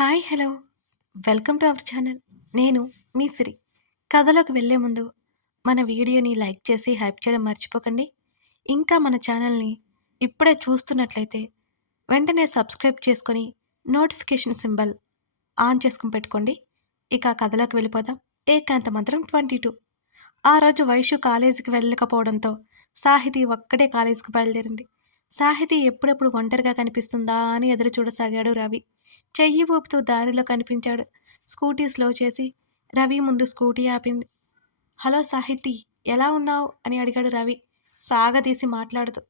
Hi hello welcome to our channel. నేను మీ సిరి. కథలోకి వెళ్ళే ముందు మన వీడియోని లైక్ చేసి హైప్ చేయడం మర్చిపోకండి. ఇంకా మన ఛానల్ని ఇప్పుడే చూస్తున్నట్లయితే వెంటనే సబ్స్క్రైబ్ చేసుకొని నోటిఫికేషన్ సింబల్ ఆన్ చేసుకుని పెట్టుకోండి. ఇక ఆ కథలోకి వెళ్ళిపోదాం. ఏకాంత మంత్రం 22. ఆ రోజు వైషు కాలేజీకి వెళ్ళకపోవడంతో సాహితీ ఒక్కడే కాలేజీకి బయలుదేరింది. సాహితీ ఎప్పుడెప్పుడు ఒంటరిగా కనిపిస్తుందా అని ఎదురు చూడసాగాడు రవి. చెయ్యి ఊపుతూ దారిలో కనిపించాడు. స్కూటీ స్లో చేసి రవి ముందు స్కూటీ ఆపింది. హలో సాహితీ, ఎలా ఉన్నావు అని అడిగాడు రవి సాగదీసి మాట్లాడుతూ.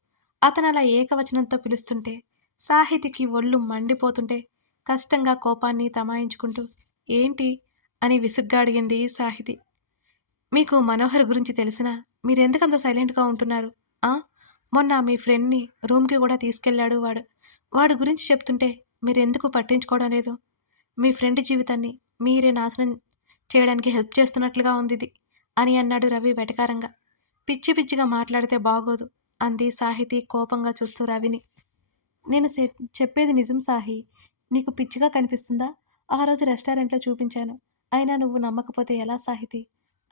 అతను అలా ఏకవచనంతో పిలుస్తుంటే సాహితికి ఒళ్ళు మండిపోతుంటే కష్టంగా కోపాన్ని తమాయించుకుంటూ ఏంటి అని విసుగ్గా అడిగింది సాహితి. మీకు మనోహర్ గురించి తెలిసినా మీరెందుకంత సైలెంట్గా ఉంటున్నారు? ఆ మొన్న మీ ఫ్రెండ్ని రూమ్కి కూడా తీసుకెళ్ళాడు వాడు. వాడి గురించి చెప్తుంటే మీరెందుకు పట్టించుకోవడం లేదు? మీ ఫ్రెండ్ జీవితాన్ని మీరే నాశనం చేయడానికి హెల్ప్ చేస్తున్నట్లుగా ఉంది ఇది అని అన్నాడు రవి వెటకారంగా. పిచ్చి పిచ్చిగా మాట్లాడితే బాగోదు అంది సాహితి కోపంగా చూస్తూ రవిని. నేను చెప్పేది నిజం సాహి. నీకు పిచ్చిగా కనిపిస్తుందా? ఆ రోజు రెస్టారెంట్లో చూపించాను. అయినా నువ్వు నమ్మకపోతే ఎలా సాహితి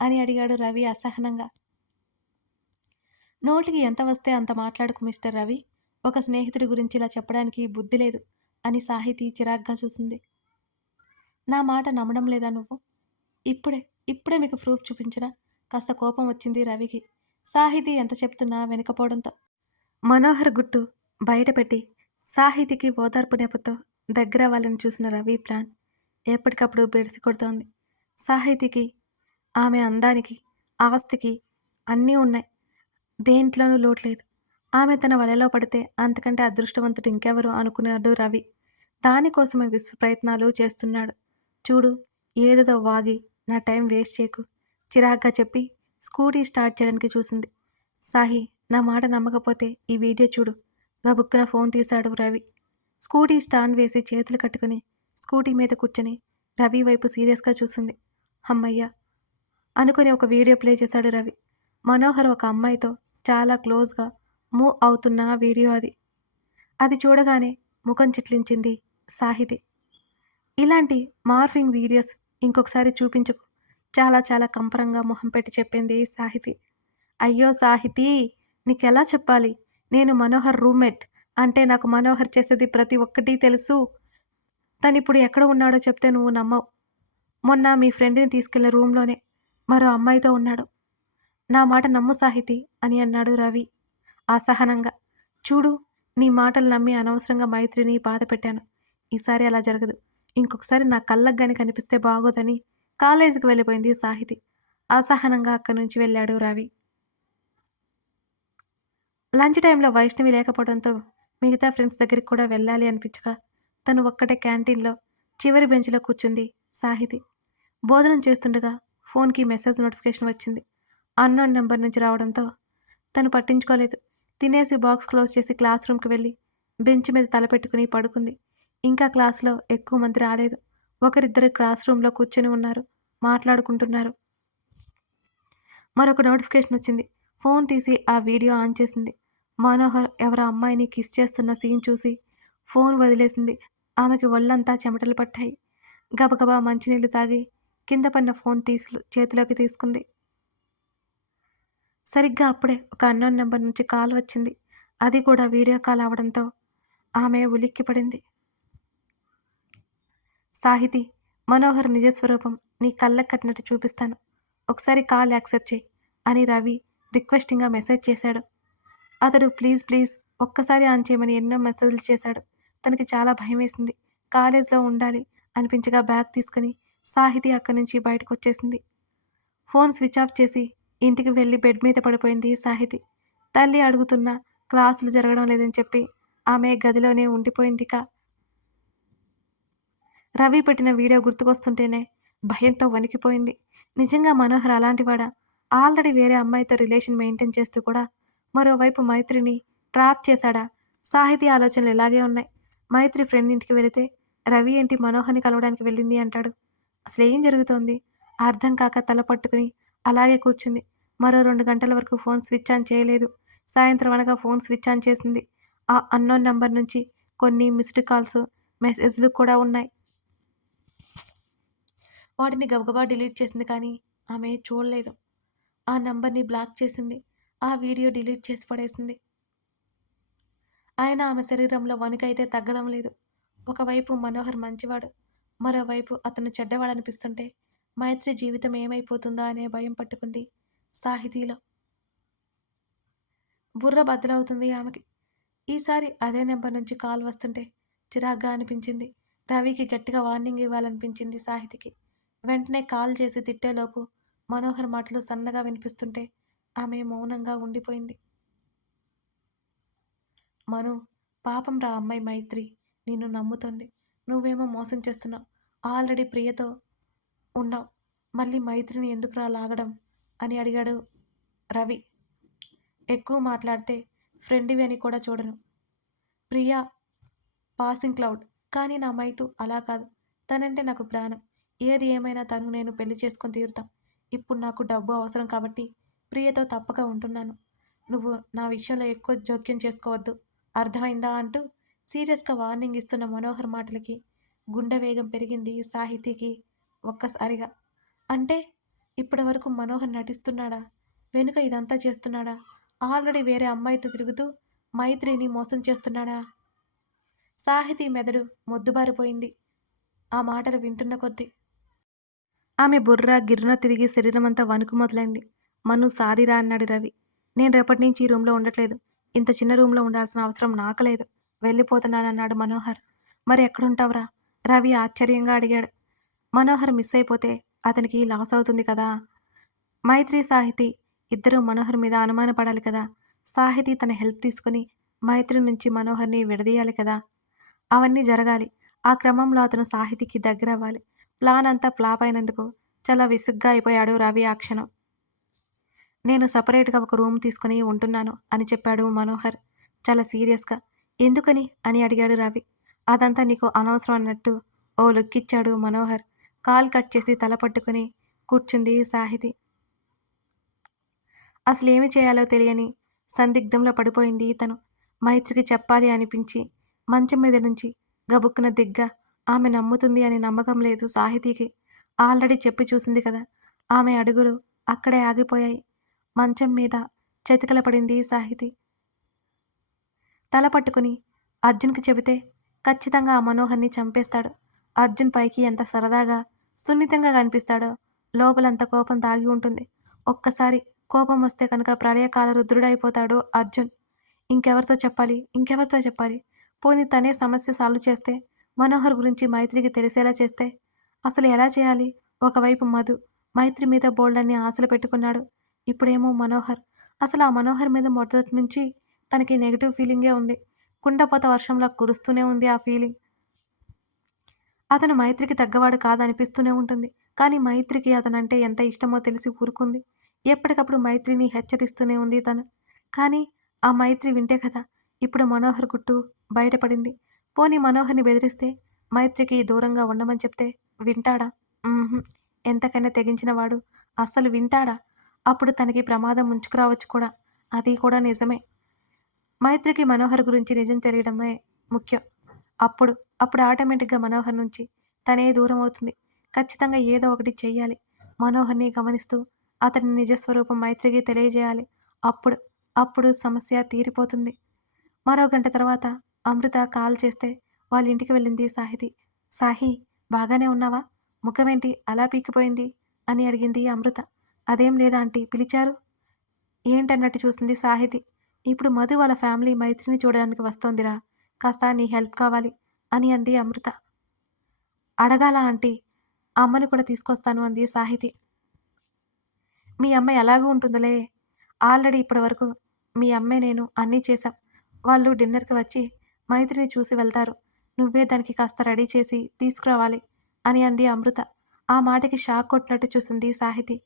అని అడిగాడు రవి అసహనంగా. నోటికి ఎంత వస్తే అంత మాట్లాడుకు మిస్టర్ రవి. ఒక స్నేహితుడి గురించి ఇలా చెప్పడానికి బుద్ధి లేదు అని సాహితి చిరాగ్గా చూసింది. నా మాట నమ్మడం లేదా నువ్వు? ఇప్పుడే ఇప్పుడే మీకు ప్రూఫ్ చూపించినా కాస్త కోపం వచ్చింది రవికి. సాహితి ఎంత చెప్తున్నా వెనకపోవడంతో మనోహర్ గుట్టు బయటపెట్టి సాహితికి ఓదార్పు నెపతో దగ్గర వాళ్ళని చూసిన రవి ప్లాన్ ఎప్పటికప్పుడు బెడిసి కొడుతోంది. సాహితికి ఆమె అందానికి ఆస్తికి అన్నీ ఉన్నాయి. దేంట్లోనూ లోటు లేదు. ఆమె తన వలలో పడితే అంతకంటే అదృష్టవంతుడు ఇంకెవరు అనుకున్నాడు రవి. దానికోసమే విశ్వ ప్రయత్నాలు చేస్తున్నాడు. చూడు, ఏదేదో వాగి నా టైం వేస్ట్ చేయకు చిరాగ్గా చెప్పి స్కూటీ స్టార్ట్ చేయడానికి చూసింది. సాహి, నా మాట నమ్మకపోతే ఈ వీడియో చూడు. గబుక్కున ఫోన్ తీశాడు రవి. స్కూటీ స్టాండ్ వేసి చేతులు కట్టుకుని స్కూటీ మీద కూర్చొని రవి వైపు సీరియస్గా చూసింది. అమ్మయ్య అనుకుని ఒక వీడియో ప్లే చేశాడు రవి. మనోహర్ ఒక అమ్మాయితో చాలా క్లోజ్గా మూవ్ అవుతున్న వీడియో అది. అది చూడగానే ముఖం చిట్లించింది సాహితి. ఇలాంటి మార్ఫింగ్ వీడియోస్ ఇంకొకసారి చూపించకు చాలా చాలా కంపరంగా మొహం పెట్టి చెప్పింది సాహితి. అయ్యో సాహితి, నీకెలా చెప్పాలి? నేను మనోహర్ రూమ్మేట్. అంటే నాకు మనోహర్ చేసేది ప్రతి ఒక్కటి తెలుసు. తనిప్పుడు ఎక్కడ ఉన్నాడో చెప్తే నువ్వు నమ్మవు. మొన్న మీ ఫ్రెండ్ని తీసుకెళ్లిన రూమ్లోనే మరో అమ్మాయితో ఉన్నాడు. నా మాట నమ్ము సాహితి అని అన్నాడు రవి అసహనంగా. చూడు, నీ మాటలు నమ్మి అనవసరంగా మైత్రిని బాధ పెట్టాను. ఈసారి అలా జరగదు. ఇంకొకసారి నా కళ్ళకు గాని కనిపిస్తే బాగోదని కాలేజీకి వెళ్ళిపోయింది సాహితి. అసహనంగా అక్కడి నుంచి వెళ్ళాడు రవి. లంచ్ టైంలో వైష్ణవి లేకపోవడంతో మిగతా ఫ్రెండ్స్ దగ్గరికి కూడా వెళ్ళాలి అనిపించక తను ఒక్కటే క్యాంటీన్లో చివరి బెంచ్లో కూర్చుంది సాహితి. భోజనం చేస్తుండగా ఫోన్కి మెసేజ్ నోటిఫికేషన్ వచ్చింది. అన్నోన్ నెంబర్ నుంచి రావడంతో తను పట్టించుకోలేదు. తినేసి బాక్స్ క్లోజ్ చేసి క్లాస్ రూమ్కి వెళ్ళి బెంచ్ మీద తలపెట్టుకుని పడుకుంది. ఇంకా క్లాస్లో ఎక్కువ మంది రాలేదు. ఒకరిద్దరు క్లాస్ రూమ్లో కూర్చొని ఉన్నారు, మాట్లాడుకుంటున్నారు. మరొక నోటిఫికేషన్ వచ్చింది. ఫోన్ తీసి ఆ వీడియో ఆన్ చేసింది. మనోహర్ ఎవరో అమ్మాయిని కిస్ చేస్తున్న సీన్ చూసి ఫోన్ వదిలేసింది. ఆమెకి ఒళ్ళంతా చెమటలు పట్టాయి. గబగబా మంచినీళ్ళు తాగి కింద పడిన ఫోన్ చేతిలోకి తీసుకుంది. సరిగ్గా అప్పుడే ఒక అన్నోన్ నెంబర్ నుంచి కాల్ వచ్చింది. అది కూడా వీడియో కాల్ అవడంతో ఆమె ఉలిక్కిపడింది. సాహితి, మనోహర్ నిజస్వరూపం నీ కళ్ళకు కట్టినట్టు చూపిస్తాను. ఒకసారి కాల్ యాక్సెప్ట్ చేయి అని రవి రిక్వెస్టింగ్గా మెసేజ్ చేశాడు. అతడు ప్లీజ్ ప్లీజ్ ఒక్కసారి ఆన్ చేయమని ఎన్నో మెసేజ్లు చేశాడు. తనకి చాలా భయం వేసింది. కాలేజ్లో ఉండాలి అనిపించగా బ్యాగ్ తీసుకుని సాహితి అక్కడి నుంచి బయటకు వచ్చేసింది. ఫోన్ స్విచ్ ఆఫ్ చేసి ఇంటికి వెళ్ళి బెడ్ మీద పడిపోయింది సాహితి. తల్లి అడుగుతున్నా క్లాసులు జరగడం లేదని చెప్పి ఆమె గదిలోనే ఉండిపోయిందిక. రవి పెట్టిన వీడియో గుర్తుకొస్తుంటేనే భయంతో వణికిపోయింది. నిజంగా మనోహర్ అలాంటివాడా? ఆల్రెడీ వేరే అమ్మాయితో రిలేషన్ మెయింటైన్ చేస్తూ కూడా మరోవైపు మైత్రిని ట్రాప్ చేశాడా? సాహితీ ఆలోచనలు ఇలాగే ఉన్నాయి. మైత్రి ఫ్రెండ్ ఇంటికి వెళితే రవి ఏంటి మనోహర్ని కలవడానికి వెళ్ళింది అంటాడు. అసలేం జరుగుతోంది అర్థం కాక తల పట్టుకుని అలాగే కూర్చుంది. మరో 2 గంటల వరకు ఫోన్ స్విచ్ ఆన్ చేయలేదు. సాయంత్రం అనగా ఫోన్ స్విచ్ ఆన్ చేసింది. ఆ అన్నోన్ నెంబర్ నుంచి కొన్ని మిస్డ్ కాల్స్, మెసేజ్లు కూడా ఉన్నాయి. వాటిని గబగబా డిలీట్ చేసింది కానీ ఆమె చూడలేదు. ఆ నంబర్‌ని బ్లాక్ చేసింది. ఆ వీడియో డిలీట్ చేసి పడేసింది. అయినా ఆమె శరీరంలో వణుకైతే తగ్గడం లేదు. ఒకవైపు మనోహర్ మంచివాడు. మరోవైపు అతను చెడ్డవాడనిపిస్తుంటే మైత్రి జీవితం ఏమైపోతుందా అనే భయం పట్టుకుంది సాహితీలో. బుర్ర బద్దలవుతుంది ఆమెకి. ఈసారి అదే నెంబర్ నుంచి కాల్ వస్తుంటే చిరాగ్గా అనిపించింది. రవికి గట్టిగా వార్నింగ్ ఇవ్వాలనిపించింది సాహితికి. వెంటనే కాల్ చేసి తిట్టేలోపు మనోహర్ మాటలు సన్నగా వినిపిస్తుంటే ఆమె మౌనంగా ఉండిపోయింది. మను, పాపం రా అమ్మాయి మైత్రి. నిన్ను నమ్ముతోంది. నువ్వేమో మోసం చేస్తున్నావు. ఆల్రెడీ ప్రియతో ఉన్నావు. మళ్ళీ మైత్రిని ఎందుకురా లాగడం అని అడిగాడు రవి. ఎక్కువ మాట్లాడితే ఫ్రెండివి అని కూడా చూడను. Priya passing cloud. కానీ నా మైతు అలా కాదు. తనంటే నాకు ప్రాణం. ఏది ఏమైనా తను నేను పెళ్లి చేసుకొని తీరుతాం. ఇప్పుడు నాకు డబ్బు అవసరం కాబట్టి ప్రియతో తప్పక ఉంటున్నాను. నువ్వు నా విషయంలో ఎక్కువ జోక్యం చేసుకోవద్దు. అర్థమైందా అంటూ సీరియస్‌గా వార్నింగ్ ఇస్తున్న మనోహర్ మాటలకి గుండె వేగం పెరిగింది సాహితీకి ఒక్కసారిగా. అంటే ఇప్పటివరకు మనోహర్ నటిస్తున్నాడా? వెనుక ఇదంతా చేస్తున్నాడా? ఆల్రెడీ వేరే అమ్మాయితో తిరుగుతూ మైత్రిని మోసం చేస్తున్నాడా? సాహితీ మెదడు మొద్దుబారిపోయింది ఆ మాటలు వింటున్న కొద్దీ. ఆమె బుర్ర గిర్రున తిరిగి శరీరమంతా వణుకు మొదలైంది. మను సారీరా అన్నాడు రవి. నేను రేపటి నుంచి ఈ రూమ్లో ఉండట్లేదు. ఇంత చిన్న రూమ్లో ఉండాల్సిన అవసరం నాకు లేదు. వెళ్ళిపోతున్నానన్నాడు మనోహర్. మరి ఎక్కడుంటావురా? రవి ఆశ్చర్యంగా అడిగాడు. మనోహర్ మిస్ అయిపోతే అతనికి లాస్ అవుతుంది కదా. మైత్రి సాహితి ఇద్దరూ మనోహర్ మీద అనుమానపడాలి కదా. సాహితి తన హెల్ప్ తీసుకుని మైత్రి నుంచి మనోహర్ని విడదీయాలి కదా. అవన్నీ జరగాలి. ఆ క్రమంలో అతను సాహితీకి దగ్గరవ్వాలి. ప్లాన్ అంతా ఫ్లాప్ అయినందుకు చాలా విసుగ్గా అయిపోయాడు రవి ఆ క్షణం. నేను సపరేట్‌గా ఒక రూమ్ తీసుకొని ఉంటున్నాను అని చెప్పాడు మనోహర్ చాలా సీరియస్‌గా. ఎందుకని? అని అడిగాడు రవి. అదంతా నీకు అనవసరం అన్నట్టు ఓ లుక్ ఇచ్చాడు మనోహర్. కాల్ కట్ చేసి తల పట్టుకొని కూర్చుంది సాహితి. అసలేమి చేయాలో తెలియని సందిగ్ధంలో పడిపోయింది తను. మైత్రికి చెప్పాలి అనిపించి మంచం మీద నుంచి గబుక్కున దిగ్గా. ఆమె నమ్ముతుంది అని నమ్మకం లేదు సాహితీకి. ఆల్రెడీ చెప్పి చూసింది కదా. ఆమె అడుగులు అక్కడే ఆగిపోయాయి. మంచం మీద చతికిల పడింది సాహితి. తల పట్టుకుని అర్జున్‌కి చెబితే ఖచ్చితంగా ఆ మనోహర్‌ని చంపేస్తాడు. అర్జున్ పైకి ఎంత సరదాగా, సున్నితంగా కనిపిస్తాడో లోపలంత కోపం దాగి ఉంటుంది. ఒక్కసారి కోపం వస్తే కనుక ప్రళయకాల రుద్రుడైపోతాడు అర్జున్. ఇంకెవరితో చెప్పాలి? ఇంకెవరితో చెప్పాలి? పోనీ తనే సమస్య సాల్వ్ చేస్తే, మనోహర్ గురించి మైత్రికి తెలిసేలా చేస్తే, అసలు ఎలా చేయాలి? ఒకవైపు మధు, మైత్రి మీద బోలెడన్ని ఆశలు పెట్టుకున్నాడు. ఇప్పుడేమో మనోహర్. అసలు ఆ మనోహర్ మీద మొదటి నుంచి తనకి నెగెటివ్ ఫీలింగే ఉంది. కుండపోత వర్షంలా కురుస్తూనే ఉంది ఆ ఫీలింగ్. అతను మైత్రికి తగ్గవాడు కాదనిపిస్తూనే ఉంటుంది. కానీ మైత్రికి అతనంటే ఎంత ఇష్టమో తెలిసి ఊరుకుంది. ఎప్పటికప్పుడు మైత్రిని హెచ్చరిస్తూనే ఉంది తను. కానీ ఆ మైత్రి వింటే కదా ఇప్పుడు మనోహర్ గుట్టు బయటపడింది. పోనీ మనోహర్‌ని బెదిరిస్తే, మైత్రికి దూరంగా ఉండమని చెప్తే వింటాడా? హుహు. ఎంతకైనా తెగించినవాడు అస్సలు వింటాడా? అప్పుడు తనకి ప్రమాదం ముంచుకురావచ్చు కూడా. అది కూడా నిజమే. మైత్రికి మనోహర్ గురించి నిజం తెలియడమే ముఖ్యం. అప్పుడు, అప్పుడు ఆటోమేటిక్‌గా మనోహర్ నుంచి తనే దూరమవుతుంది. ఖచ్చితంగా ఏదో ఒకటి చెయ్యాలి. మనోహర్‌ని గమనిస్తూ అతని నిజస్వరూపం మైత్రికి తెలియజేయాలి. అప్పుడు, అప్పుడు సమస్య తీరిపోతుంది. మరో గంట తర్వాత అమృత కాల్ చేస్తే వాళ్ళ ఇంటికి వెళ్ళింది సాహితి. సాహీ, బాగానే ఉన్నావా? ముఖమేంటి అలా పీకిపోయింది? అని అడిగింది అమృత. అదేం లేదా ఆంటీ పిలిచారు? ఏంటన్నట్టు చూసింది సాహితి. ఇప్పుడు మధు వాళ్ళ ఫ్యామిలీ మైత్రిని చూడడానికి వస్తోందిరా. కాస్త నీ హెల్ప్ కావాలి అని అంది అమృత. అడగాలా ఆంటీ? అమ్మని కూడా తీసుకొస్తాను అంది సాహితి. మీ అమ్మ ఎలాగూ ఉంటుందిలే. ఆల్రెడీ ఇప్పటివరకు మీ అమ్మే నేను అన్నీ చేశాం. వాళ్ళు డిన్నర్‌కి వచ్చి మైత్రిని చూసి వెళ్తారు. నువ్వే దానికి కాస్త రెడీ చేసి తీసుకురావాలి అని అంది అమృత. ఆ మాటకి షాక్ కొట్టినట్టు చూసింది సాహితి.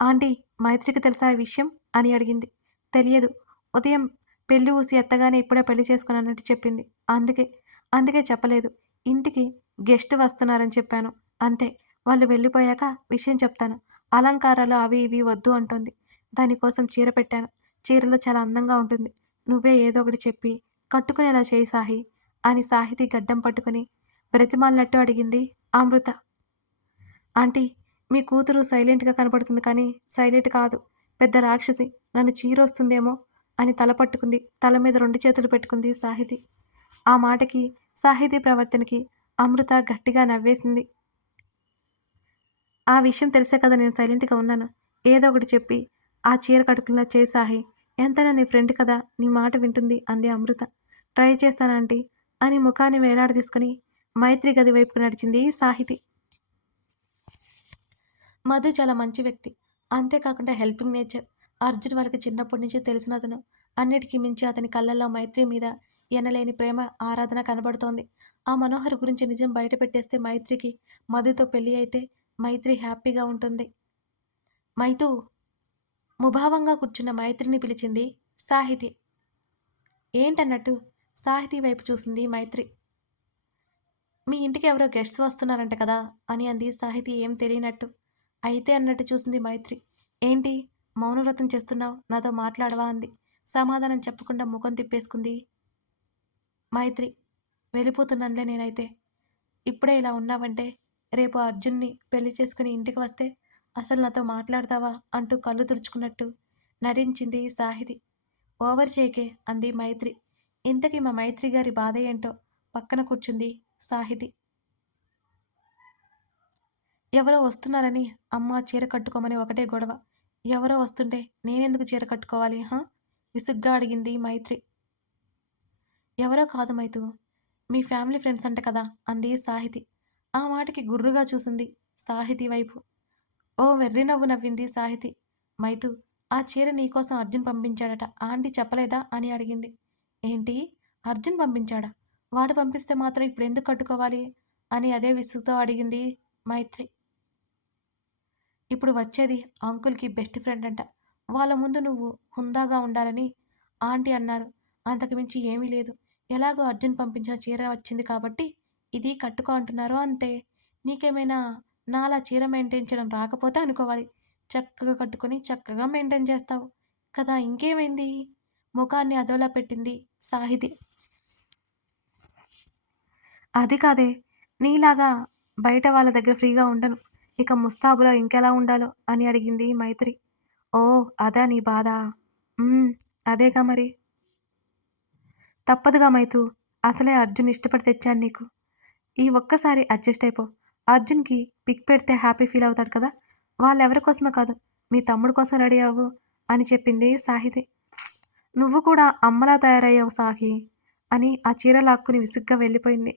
ఆంటీ, మైత్రికి తెలుసా ఈ విషయం? అని అడిగింది. తెలియదు. ఉదయం పెళ్లి ఊసి ఎత్తగానే ఇప్పుడే పెళ్లి చేసుకున్నానన్నట్టు చెప్పింది. అందుకే, అందుకే చెప్పలేదు. ఇంటికి గెస్ట్ వస్తున్నారని చెప్పాను. అంతే. వాళ్ళు వెళ్ళిపోయాక విషయం చెప్తాను. అలంకారాలు అవి ఇవి వద్దు అంటోంది. దానికోసం చీర పెట్టాను. చీరలో చాలా అందంగా ఉంటుంది. నువ్వే ఏదో ఒకటి చెప్పి కట్టుకునేలా చేయి సాహి అని సాహితి గడ్డం పట్టుకుని బ్రతిమాలినట్టు అడిగింది అమృత. ఆంటీ, మీ కూతురు సైలెంట్‌గా కనపడుతుంది కానీ, సైలెంట్ కాదు. పెద్ద రాక్షసి. నన్ను చీరొస్తుందేమో అని తల పట్టుకుంది. తల మీద 2 చేతులు పెట్టుకుంది సాహితి. ఆ మాటకి, సాహితీ ప్రవర్తనకి అమృత గట్టిగా నవ్వేసింది. ఆ విషయం తెలిసే కదా నేను సైలెంట్‌గా ఉన్నాను. ఏదో ఒకటి చెప్పి, ఆ చీర కట్టుకునేలా చెయ్యి సాహి. ఎంతైనా నీ ఫ్రెండ్ కదా! నీ మాట వింటుంది అంది అమృత. ట్రై చేస్తాను ఆంటీ అని ముఖాన్ని వేలాడదీసుకొని మైత్రి గది వైపుకు నడిచింది సాహితి. మధు చాలా మంచి వ్యక్తి. అంతేకాకుండా హెల్పింగ్ నేచర్. అర్జున్ వాళ్ళకి చిన్నప్పటి నుంచి తెలిసినతను. అన్నిటికీ మించి అతని కళ్ళల్లో మైత్రి మీద ఎనలేని ప్రేమ, ఆరాధన కనబడుతోంది. ఆ మనోహర్ గురించి నిజం బయట పెట్టేస్తే మైత్రికి మధుతో పెళ్లి అయితే మైత్రి హ్యాపీగా ఉంటుంది. మైతూ ముభావంగా కూర్చున్న మైత్రిని పిలిచింది సాహితి. ఏంటన్నట్టు సాహితీ వైపు చూసింది మైత్రి. మీ ఇంటికి ఎవరో గెస్ట్స్ వస్తున్నారంట కదా అని అంది సాహితి ఏం తెలియనట్టు. అయితే అన్నట్టు చూసింది మైత్రి. ఏంటి మౌనవ్రతం చేస్తున్నావు? నాతో మాట్లాడవా అంది. సమాధానం చెప్పకుండా ముఖం తిప్పేసుకుంది మైత్రి. వెళ్ళిపోతున్నానులే నేనైతే. ఇప్పుడే ఇలా ఉన్నావంటే రేపు అర్జున్ని పెళ్లి చేసుకుని ఇంటికి వస్తే అసలు నాతో మాట్లాడతావా అంటూ కళ్ళు తుడుచుకున్నట్టు నటించింది సాహితి. ఓవర్ చేయకే అంది మైత్రి. ఇంతకీ మా మైత్రి గారి బాధ ఏంటో పక్కన కూర్చుంది సాహితి. ఎవరో వస్తున్నారని అమ్మ చీర కట్టుకోమని ఒకటే గొడవ. ఎవరో వస్తుంటే నేనెందుకు చీర కట్టుకోవాలి హా? విసుగ్గా అడిగింది మైత్రి. ఎవరో కాదు మైతు. మీ ఫ్యామిలీ ఫ్రెండ్స్ అంట కదా అంది సాహితి. ఆ మాటకి గుర్రుగా చూసింది సాహితి వైపు. ఓ వెర్రి నవ్వు నవ్వింది సాహితి. మైతు ఆ చీర నీకోసం అర్జున్ పంపించాడట ఆంటీ చెప్పలేదా అని అడిగింది. ఏంటి అర్జున్ పంపించాడా? వాడు పంపిస్తే మాత్రం ఇప్పుడు ఎందుకు కట్టుకోవాలి అని అదే విసుగుతో అడిగింది మైత్రి. ఇప్పుడు వచ్చేది అంకుల్‌కి బెస్ట్ ఫ్రెండ్ అంట. వాళ్ళ ముందు నువ్వు హుందాగా ఉండాలని ఆంటీ అన్నారు. అంతకు మించి ఏమీ లేదు. ఎలాగో అర్జున్ పంపించిన చీర వచ్చింది కాబట్టి ఇది కట్టుకో అంటున్నారు అంతే. నీకేమైనా నాలా చీర మెయింటైన్ చేయడం రాకపోతే అనుకోవాలి. చక్కగా కట్టుకొని చక్కగా మెయింటైన్ చేస్తావు కదా ఇంకేమైంది? ముఖాన్ని అదోలా పెట్టింది సాహితి. అది కాదే నీలాగా బయట వాళ్ళ దగ్గర ఫ్రీగా ఉండను. ఇక ముస్తాబులో ఇంకెలా ఉండాలో అని అడిగింది మైత్రి. ఓ అదా నీ బాధ? హ్మ్. అదేగా మరి. తప్పదుగా మైతూ. అసలే అర్జున్ ఇష్టపడి తెచ్చాడు నీకు. ఈ ఒక్కసారి అడ్జస్ట్ అయిపో. అర్జున్‌కి పిక్ పెడితే హ్యాపీ ఫీల్ అవుతాడు కదా! వాళ్ళెవరి కోసమో కాదు. మీ తమ్ముడు కోసం రెడీ అవ్వు అని చెప్పింది సాహితి. ప్స్! నువ్వు కూడా అమ్మలా తయారయ్యావు సాహి అని ఆ చీర లాక్కుని విసుగ్గా వెళ్ళిపోయింది.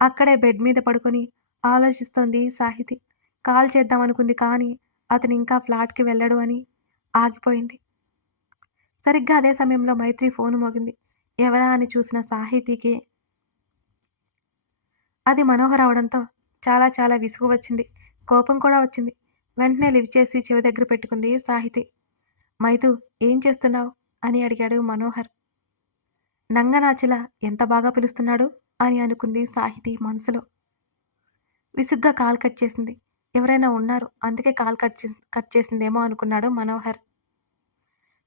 అక్కడే బెడ్ మీద పడుకొని ఆలోచిస్తోంది సాహితి. కాల్ చేద్దామనుకుంది కానీ అతనింకా ఫ్లాట్‌కి వెళ్ళడు అని ఆగిపోయింది. సరిగ్గా అదే సమయంలో మైత్రి ఫోను మోగింది. ఎవరా అని చూసిన సాహితీకి అది మనోహర్ అవడంతో చాలా చాలా విసుగు వచ్చింది. కోపం కూడా వచ్చింది. వెంటనే లిఫ్ట్ చేసి చెవి దగ్గర పెట్టుకుంది సాహితి. మైతూ ఏం చేస్తున్నావు అని అడిగాడు మనోహర్. నంగనాచిలా ఎంత బాగా పిలుస్తున్నాడు అని అనుకుంది సాహితి మనసులో. విసుగ్గా కాల్ కట్ చేసింది. ఎవరైనా ఉన్నారు అందుకే కాల్ కట్ చేసిందేమో అనుకున్నాడు మనోహర్.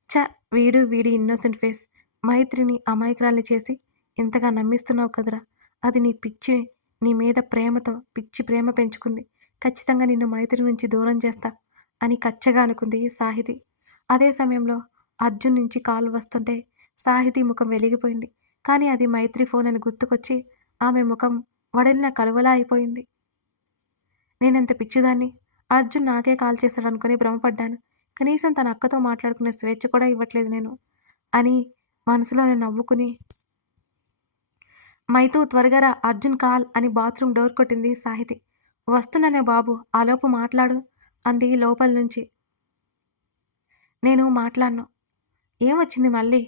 ఛ! వీడి ఇన్నోసెంట్ ఫేస్. మైత్రిని అమాయకురాల్ని చేసి ఇంతగా నమ్మిస్తున్నావు కదరా! అది నీ పిచ్చి నీ మీద ప్రేమతో పిచ్చి ప్రేమ పెంచుకుంది. ఖచ్చితంగా నిన్ను మైత్రి నుంచి దూరం చేస్తా అని కచ్చగా అనుకుంది సాహితి. అదే సమయంలో అర్జున్ నుంచి కాల్ వస్తుంటే సాహితి ముఖం వెలిగిపోయింది. కానీ అది మైత్రి ఫోన్ అని గుర్తుకొచ్చి ఆమె ముఖం వడిలిన కలువలా అయిపోయింది. నేనెంత పిచ్చిదాన్ని! అర్జున్ నాకే కాల్ చేశాడనుకుని భ్రమపడ్డాను. కనీసం తన అక్కతో మాట్లాడుకునే స్వేచ్ఛ కూడా ఇవ్వట్లేదు నేను అని మనసులోనే నవ్వుకుని మైతూ త్వరగా రా అర్జున్ కాల్ అని బాత్రూమ్ డోర్ కొట్టింది సాహితి. వస్తున్నానే బాబు ఆలోపు మాట్లాడు అంది లోపల నుంచి. నేను మాట్లాడను. ఏమొచ్చింది మళ్ళీ?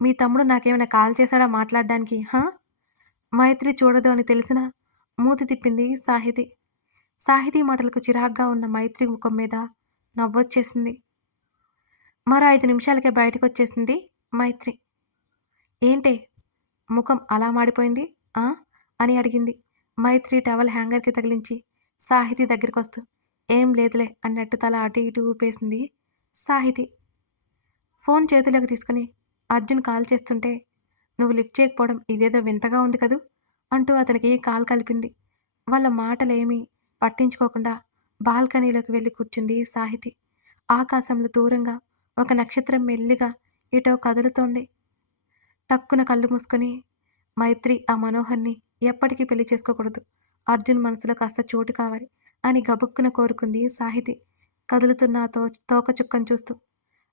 మీ తమ్ముడు నాకేమైనా కాల్ చేశాడా మాట్లాడడానికి హా? మైత్రి చూడదు అని తెలిసినా మూతి తిప్పింది సాహితి. సాహితీ మాటలకు చిరాగ్గా ఉన్న మైత్రి ముఖం మీద నవ్వొచ్చేసింది. మరో 5 నిమిషాలకే బయటకొచ్చేసింది మైత్రి. ఏంటే ముఖం అలా మాడిపోయింది ఆ అని అడిగింది మైత్రి టవల్ హ్యాంగర్కి తగిలించి సాహితీ దగ్గరికొస్తూ. ఏం లేదులే అన్నట్టు తల అటు ఇటు ఊపేసింది సాహితి. ఫోన్ చేతిలోకి తీసుకుని అర్జున్ కాల్ చేస్తుంటే నువ్వు లిఫ్ట్ చేయకపోవడం ఇదేదో వింతగా ఉంది కదూ అంటూ అతనికి కాల్ కలిపింది. వాళ్ళ మాటలేమీ పట్టించుకోకుండా బాల్కనీలోకి వెళ్ళి కూర్చుంది సాహితి. ఆకాశంలో దూరంగా ఒక నక్షత్రం మెల్లిగా ఎటో కదులుతోంది. టక్కున కళ్ళు మూసుకొని మైత్రి ఆ మనోహర్‌ని ఎప్పటికీ పెళ్లి చేసుకోకూడదు. అర్జున్ మనసులో కాస్త చోటు కావాలి అని గబుక్కున కోరుకుంది సాహితి. కదులుతున్న ఆ తోకచుక్కను చూస్తూ.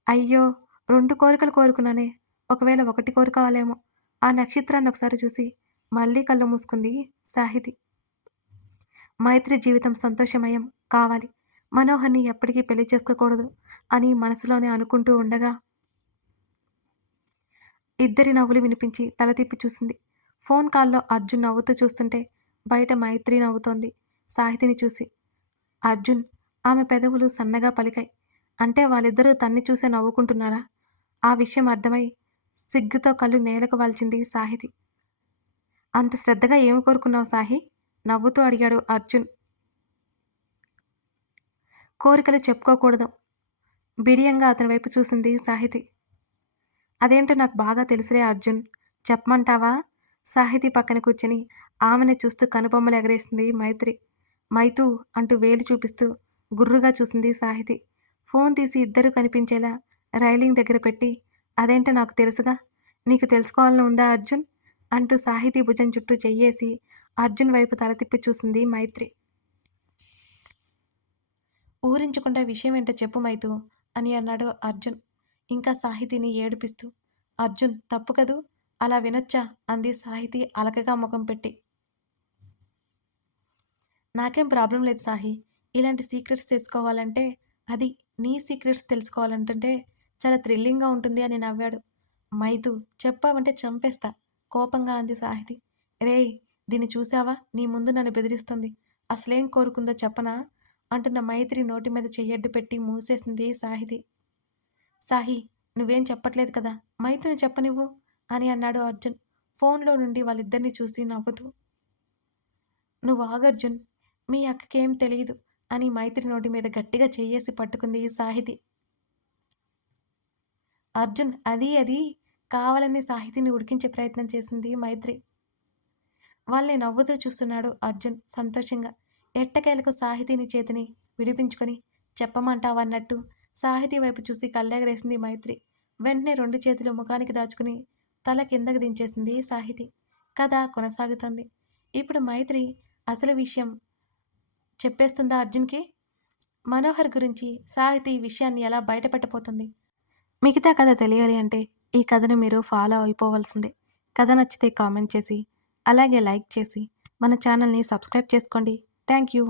అయ్యో! 2 కోరికలు కోరుకున్నానే. ఒకవేళ ఒకటి కోరిక కావాలేమో. ఆ నక్షత్రాన్ని ఒకసారి చూసి మళ్ళీ కళ్ళు మూసుకుంది సాహితి. మైత్రి జీవితం సంతోషమయం కావాలి. మనోహర్‌ని ఎప్పటికీ పెళ్లి చేసుకోకూడదు అని మనసులోనే అనుకుంటూ ఉండగా ఇద్దరి నవ్వులు వినిపించి తల తిప్పి చూసింది. ఫోన్ కాల్‌లో అర్జున్ నవ్వుతూ చూస్తుంటే బయట మైత్రి నవ్వుతోంది సాహితిని చూసి. అర్జున్ ఆమె పెదవులు సన్నగా పలికాయి. అంటే వాళ్ళిద్దరూ తన్ని చూసే నవ్వుకుంటున్నారా? ఆ విషయం అర్థమై సిగ్గుతో కళ్ళు నేలకు వాల్చింది సాహితి. అంత శ్రద్ధగా ఏమి కోరుకున్నావు సాహి? నవ్వుతూ అడిగాడు అర్జున్. కోరికలు చెప్పుకోకూడదు. బిడియంగా అతని వైపు చూసింది సాహితి. అదేంటో నాకు బాగా తెలుసులే అర్జున్. చెప్పమంటావా? సాహితీ పక్కన కూర్చొని ఆమెనే చూస్తూ కనుబొమ్మలు ఎగరేసింది మైత్రి. మైతూ అంటూ వేలు చూపిస్తూ గుర్రుగా చూసింది సాహితి. ఫోన్ తీసి ఇద్దరూ కనిపించేలా రైలింగ్ దగ్గర పెట్టి అదేంటో నాకు తెలుసుగా. నీకు తెలుసుకోవాలని ఉందా అర్జున్? అంటూ సాహితీ భుజం చుట్టూ చెయ్యేసి అర్జున్ వైపు తల తిప్పి చూసింది మైత్రి. ఊరించకుండా విషయం ఏంటో చెప్పు మైతూ అని అన్నాడు అర్జున్ ఇంకా సాహితీని ఏడిపిస్తూ. అర్జున్ తప్పు కదూ, అలా వినొచ్చా అంది సాహితీ అలకగా ముఖం పెట్టి. నాకేం ప్రాబ్లం లేదు సాహి. ఇలాంటి సీక్రెట్స్ తెలుసుకోవాలంటే అది నీ సీక్రెట్స్ తెలుసుకోవాలంటుంటే చాలా థ్రిల్లింగ్‌గా ఉంటుంది అని నవ్వాడు. మైతూ చెప్పావంటే చంపేస్తా కోపంగా అంది సాహితి. రేయ్! దీన్ని చూసావా? నీ ముందు నన్ను బెదిరిస్తుంది. అసలేం కోరుకుందో చెప్పనా? అంటున్న మైత్రి నోటి మీద చెయ్యడ్డు పెట్టి మూసేసింది సాహితి. సాహి నువ్వేం చెప్పట్లేదు కదా! మైత్రిని చెప్పనివ్వు అని అన్నాడు అర్జున్ ఫోన్‌లో నుండి వాళ్ళిద్దరిని చూసి నవ్వుతూ. నువ్వు ఆగర్జున్. మీ అక్కకేం తెలీదు అని మైత్రి నోటి మీద గట్టిగా చెయ్యేసి పట్టుకుంది సాహితి. అర్జున్ అది కావాలని సాహితిని ఉడికించే ప్రయత్నం చేసింది మైత్రి. వాళ్ళని నవ్వుతూ చూస్తున్నాడు అర్జున్ సంతోషంగా. ఎట్టకేలకు సాహితిని చేతిని విడిపించుకొని చెప్పమంటావన్నట్టు సాహితీ వైపు చూసి కళ్ళెగరేసింది మైత్రి. వెంటనే 2 చేతులు ముఖానికి దాచుకుని తల కిందకి దించేసింది సాహితి. కథ కొనసాగుతోంది. ఇప్పుడు మైత్రి అసలు విషయం చెప్పేస్తుందా అర్జున్‌కి? మనోహర్ గురించి సాహితి ఈ విషయాన్ని ఎలా బయటపెట్టబోతుంది? మిగతా కథ తెలియాలి అంటే ఈ కథను మీరు ఫాలో అయిపోవాల్సిందే. కథ నచ్చితే కామెంట్ చేసి, అలాగే లైక్ చేసి, మన ఛానల్‌ని సబ్స్క్రైబ్ చేసుకోండి. Thank you.